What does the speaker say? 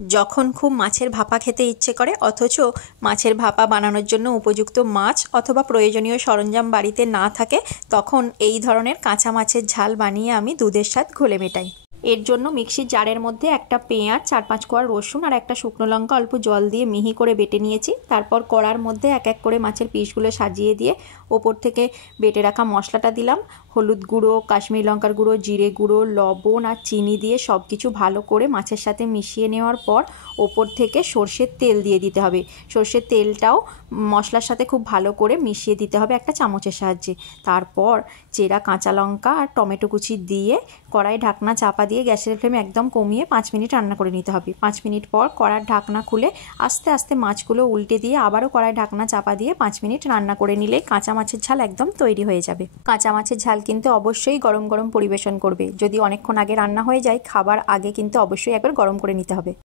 যখন খুব মাছের ভাপা খেতে ইচ্ছে করে অথচ মাছের ভাপা বানানোর জন্য উপযুক্ত মাছ অথবা প্রয়োজনীয় সরঞ্জাম বাড়িতে না থাকে, তখন এই ধরনের কাঁচা মাছের ঝাল বানিয়ে আমি দুধের স্বাদ ঘোলে মেটাই। এর জন্য মিক্সির জারের মধ্যে একটা পেঁয়াজ, 4-5 কোয়া রসুন আর একটা শুকনো লঙ্কা অল্প জল দিয়ে মিহি করে বেটে নিয়েছি। তারপর কড়ার মধ্যে এক এক করে মাছের পিসগুলো সাজিয়ে দিয়ে ওপর থেকে বেটে রাখা মশলাটা দিলাম। হলুদ গুঁড়ো, কাশ্মীরি লঙ্কার গুঁড়ো, জিরে গুঁড়ো, লবণ আর চিনি দিয়ে সব কিছু ভালো করে মাছের সাথে মিশিয়ে নেওয়ার পর ওপর থেকে সর্ষের তেল দিয়ে দিতে হবে। সর্ষের তেলটাও মশলার সাথে খুব ভালো করে মিশিয়ে দিতে হবে একটা চামচের সাহায্যে। তারপর চেরা কাঁচা লঙ্কা আর টমেটো কুচি দিয়ে কড়াই ঢাকনা চাপা দিয়ে গ্যাসের ফ্লেম একদম কমিয়ে 5 মিনিট রান্না করে নিতে হবে। 5 মিনিট পর কড়ার ঢাকনা খুলে আস্তে আস্তে মাছগুলো উল্টে দিয়ে আবারও কড়াই ঢাকনা চাপা দিয়ে 5 মিনিট রান্না করে নিলে কাঁচা মাছের ঝাল একদম তৈরি হয়ে যাবে। কাঁচা মাছের ঝাল কিন্তু অবশ্যই গরম গরম পরিবেশন করবে। যদি অনেকক্ষণ আগে রান্না হয়ে যায়, খাবার আগে কিন্তু অবশ্যই একবার গরম করে নিতে হবে।